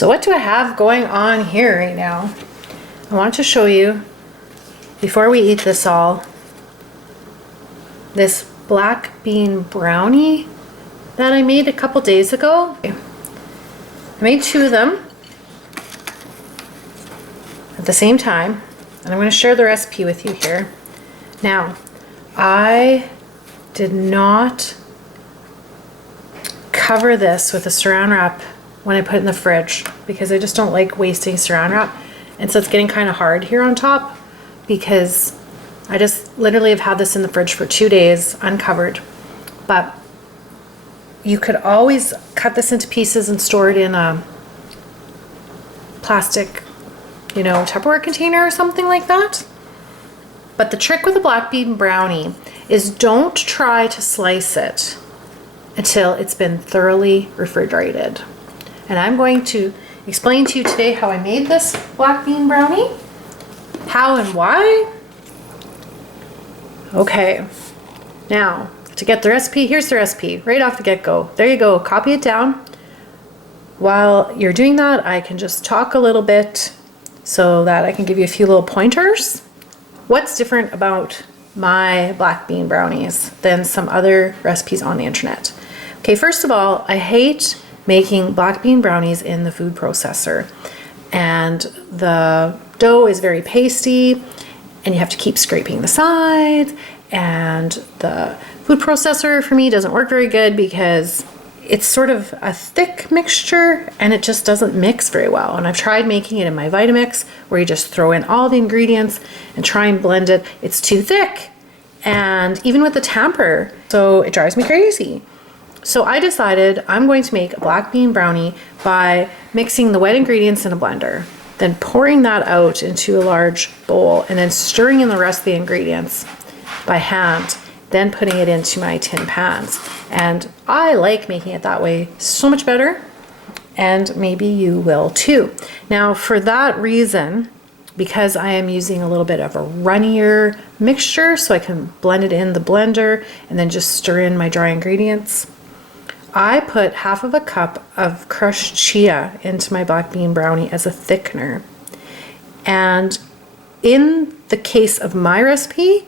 So what do I have going on here right now? I want to show you, before we eat this all, this black bean brownie that I made a couple days ago. I made 2 of them at the same time, and I'm going to share the recipe with you here. Now, I did not cover this with a saran wrap when I put it in the fridge because I just don't like wasting saran wrap, and so it's getting kind of hard here on top because I just literally have had this in the fridge for 2 days uncovered. But you could always cut this into pieces and store it in a plastic, you know, Tupperware container or something like that. But the trick with a black bean brownie is don't try to slice it until it's been thoroughly refrigerated. And I'm going to explain to you today how I made this black bean brownie, how and why. Okay, now to get the recipe, here's the recipe right off the get-go. There you go, copy it down. While you're doing that, I can just talk a little bit so that I can give you a few little pointers. What's different about my black bean brownies than some other recipes on the internet? Okay, first of all, I hate making black bean brownies in the food processor, and the dough is very pasty and you have to keep scraping the sides, and the food processor for me doesn't work very good because it's sort of a thick mixture and it just doesn't mix very well. And I've tried making it in my Vitamix where you just throw in all the ingredients and try and blend it. It's too thick, and even with the tamper, so it drives me crazy. So I decided I'm going to make a black bean brownie by mixing the wet ingredients in a blender, then pouring that out into a large bowl and then stirring in the rest of the ingredients by hand, then putting it into my tin pans. And I like making it that way so much better, and maybe you will too. Now for that reason, because I am using a little bit of a runnier mixture so I can blend it in the blender and then just stir in my dry ingredients, I put half of a cup of crushed chia into my black bean brownie as a thickener. And in the case of my recipe,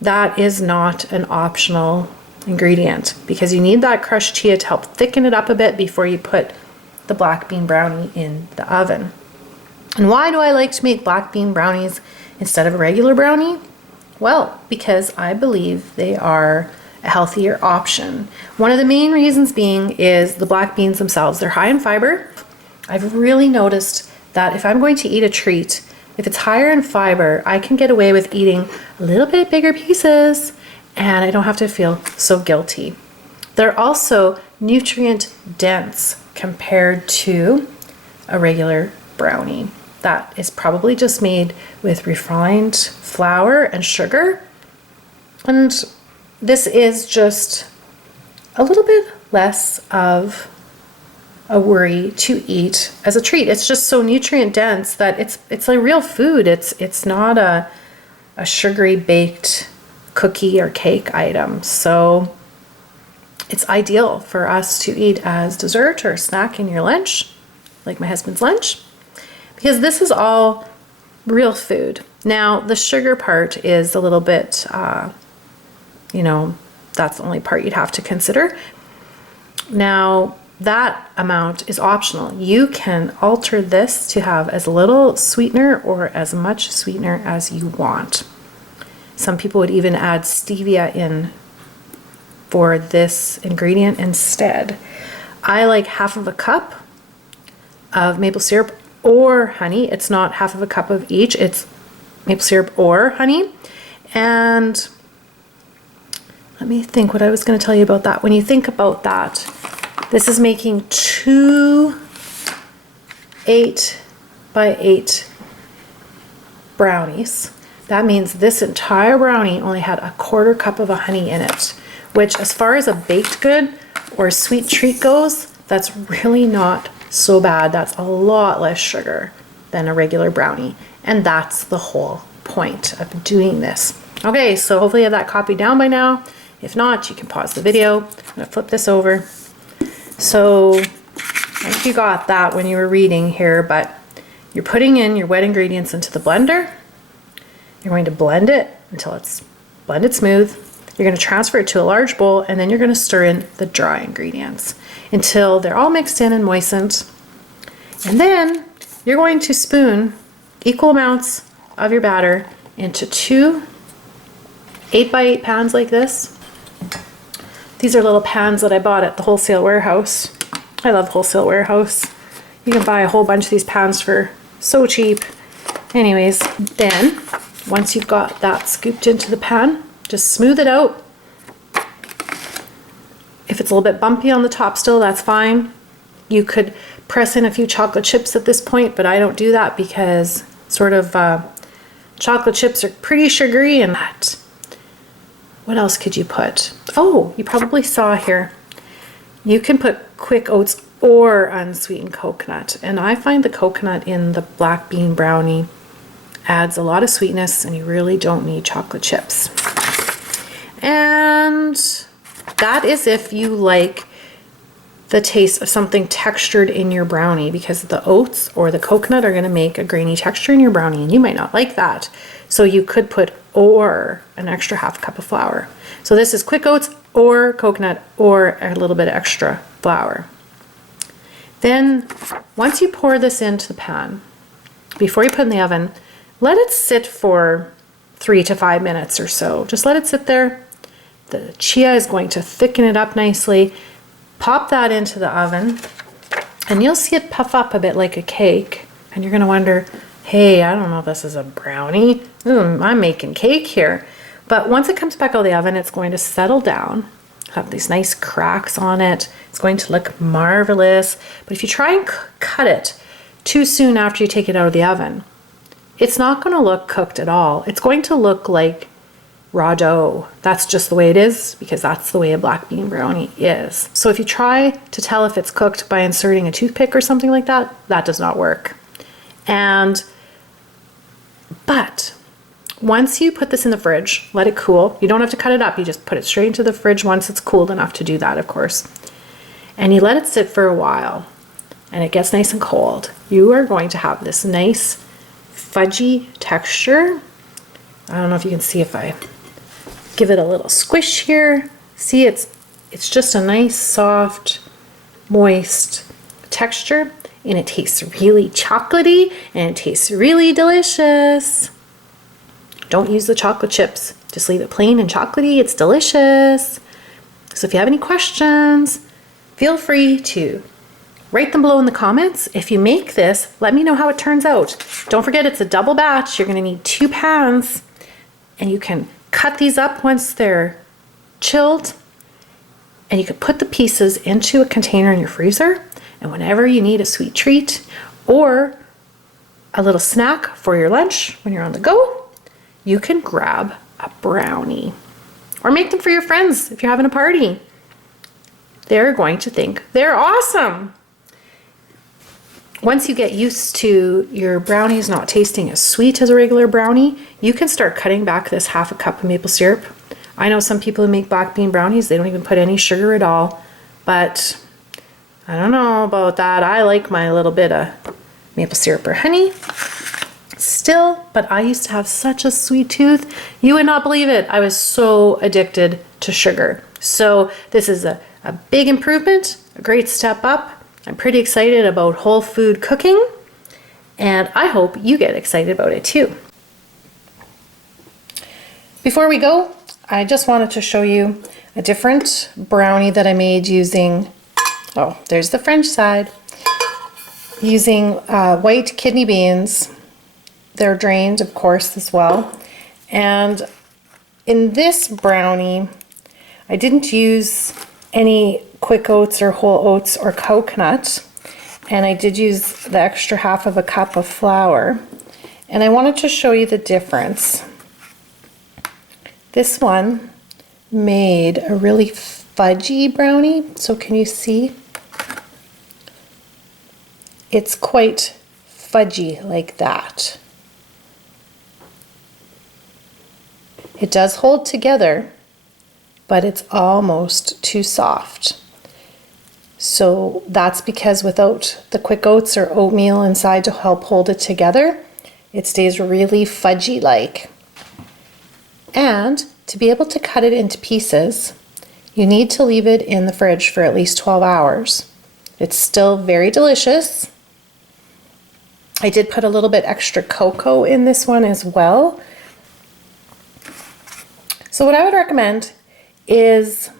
that is not an optional ingredient because you need that crushed chia to help thicken it up a bit before you put the black bean brownie in the oven. And why do I like to make black bean brownies instead of a regular brownie? Well, because I believe they are a healthier option. One of the main reasons being is the black beans themselves. They're high in fiber. I've really noticed that if I'm going to eat a treat, if it's higher in fiber, I can get away with eating a little bit bigger pieces and I don't have to feel so guilty. They're also nutrient dense compared to a regular brownie that is probably just made with refined flour and sugar. And this is just a little bit less of a worry to eat as a treat. It's just so nutrient dense that it's like real food. It's not a sugary baked cookie or cake item. So it's ideal for us to eat as dessert or snack in your lunch, like my husband's lunch, because this is all real food. Now the sugar part is a little bit you know, that's the only part you'd have to consider. Now, that amount is optional. You can alter this to have as little sweetener or as much sweetener as you want. Some people would even add stevia in for this ingredient instead. I like half of a cup of maple syrup or honey. It's not half of a cup of each, it's maple syrup or honey. And let me think what I was going to tell you about that. When you think about that, this is making 2 8x8 brownies. That means this entire brownie only had a 1/4 cup of a honey in it, which as far as a baked good or a sweet treat goes, that's really not so bad. That's a lot less sugar than a regular brownie. And that's the whole point of doing this. Okay, so hopefully you have that copied down by now. If not, you can pause the video. I'm gonna flip this over. So if you got that when you were reading here, but you're putting in your wet ingredients into the blender. You're going to blend it until it's blended smooth. You're going to transfer it to a large bowl, and then you're going to stir in the dry ingredients until they're all mixed in and moistened. And then you're going to spoon equal amounts of your batter into 2 8x8 pans like this. These are little pans that I bought at the wholesale warehouse. I love wholesale warehouse. You can buy a whole bunch of these pans for so cheap. Anyways, then once you've got that scooped into the pan, just smooth it out. If it's a little bit bumpy on the top still, that's fine. You could press in a few chocolate chips at this point, but I don't do that because chocolate chips are pretty sugary. And what else could you put? Oh, you probably saw here. You can put quick oats or unsweetened coconut. And I find the coconut in the black bean brownie adds a lot of sweetness, and you really don't need chocolate chips. And that is if you like the taste of something textured in your brownie, because the oats or the coconut are going to make a grainy texture in your brownie, and you might not like that. So you could put or an extra half cup of flour. So this is quick oats or coconut or a little bit extra flour. Then once you pour this into the pan, before you put it in the oven, let it sit for 3 to 5 minutes or so. Just let it sit there. The chia is going to thicken it up nicely. Pop that into the oven, and you'll see it puff up a bit like a cake. And you're going to wonder, hey, I don't know if this is a brownie. I'm making cake here. But once it comes back out of the oven, it's going to settle down, have these nice cracks on it. It's going to look marvelous. But if you try and cut it too soon after you take it out of the oven, it's not going to look cooked at all. It's going to look like raw dough. That's just the way it is, because that's the way a black bean brownie is. So if you try to tell if it's cooked by inserting a toothpick or something like that, that does not work. But once you put this in the fridge, let it cool. You don't have to cut it up. You just put it straight into the fridge once it's cooled enough to do that, of course. And you let it sit for a while, and it gets nice and cold. You are going to have this nice fudgy texture. I don't know if you can see if I give it a little squish here. See, it's just a nice, soft, moist texture, and it tastes really chocolatey, and it tastes really delicious. Don't use the chocolate chips. Just leave it plain and chocolatey. It's delicious. So if you have any questions, feel free to write them below in the comments. If you make this, let me know how it turns out. Don't forget, it's a double batch. You're going to need 2 pans, and you can cut these up once they're chilled, and you can put the pieces into a container in your freezer, and whenever you need a sweet treat or a little snack for your lunch when you're on the go, you can grab a brownie or make them for your friends if you're having a party. They're going to think they're awesome. Once you get used to your brownies not tasting as sweet as a regular brownie, you can start cutting back this half a cup of maple syrup. I know some people who make black bean brownies, they don't even put any sugar at all, but I don't know about that. I like my little bit of maple syrup or honey still, but I used to have such a sweet tooth. You would not believe it. I was so addicted to sugar. So this is a big improvement, a great step up. I'm pretty excited about whole food cooking, and I hope you get excited about it too. Before we go, I just wanted to show you a different brownie that I made using, oh, there's the French side, using white kidney beans. They're drained, of course, as well. And in this brownie, I didn't use any quick oats or whole oats or coconut, and I did use the extra half of a cup of flour, and I wanted to show you the difference. This one made a really fudgy brownie, so can you see? It's quite fudgy like that. It does hold together, but it's almost too soft. So that's because without the quick oats or oatmeal inside to help hold it together, it stays really fudgy like. And to be able to cut it into pieces, you need to leave it in the fridge for at least 12 hours. It's still very delicious. I did put a little bit extra cocoa in this one as well. So what I would recommend is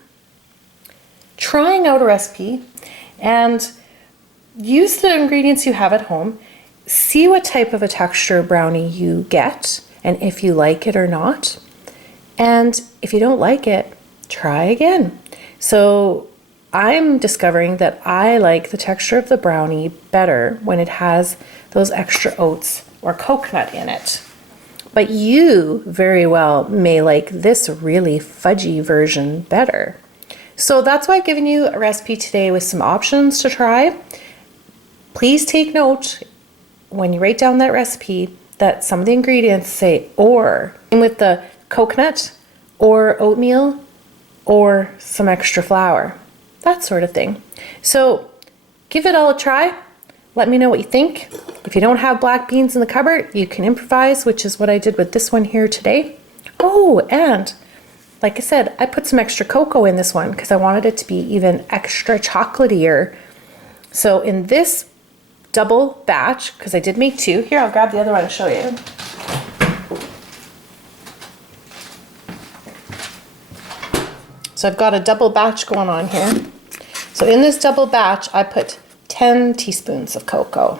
trying out a recipe and use the ingredients you have at home. See what type of a texture brownie you get and if you like it or not. And if you don't like it, try again. So I'm discovering that I like the texture of the brownie better when it has those extra oats or coconut in it. But you very well may like this really fudgy version better. So that's why I've given you a recipe today with some options to try. Please take note when you write down that recipe that some of the ingredients say or, with the coconut or oatmeal or some extra flour, that sort of thing. So give it all a try. Let me know what you think. If you don't have black beans in the cupboard, you can improvise, which is what I did with this one here today. Oh, and like I said, I put some extra cocoa in this one because I wanted it to be even extra chocolatier. So in this double batch, because I did make two, here I'll grab the other one and show you. So I've got a double batch going on here. So in this double batch, I put 10 teaspoons of cocoa.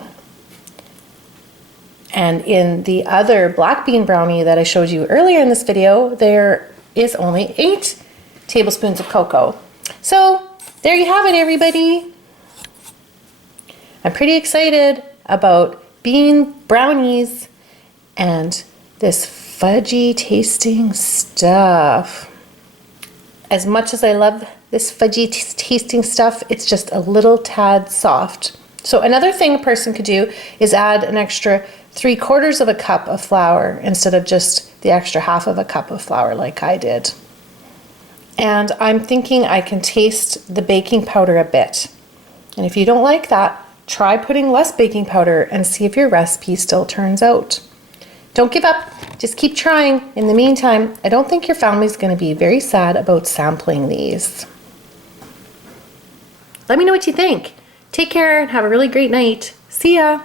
And in the other black bean brownie that I showed you earlier in this video, there is only 8 tablespoons of cocoa. So there you have it, everybody. I'm pretty excited about bean brownies and this fudgy tasting stuff. As much as I love this fudgy tasting stuff, it's just a little tad soft. So another thing a person could do is add an extra 3/4 of a cup of flour instead of just the extra half of a cup of flour like I did. And I'm thinking I can taste the baking powder a bit. And if you don't like that, try putting less baking powder and see if your recipe still turns out. Don't give up, just keep trying. In the meantime, I don't think your family's going to be very sad about sampling these. Let me know what you think. Take care and have a really great night. See ya!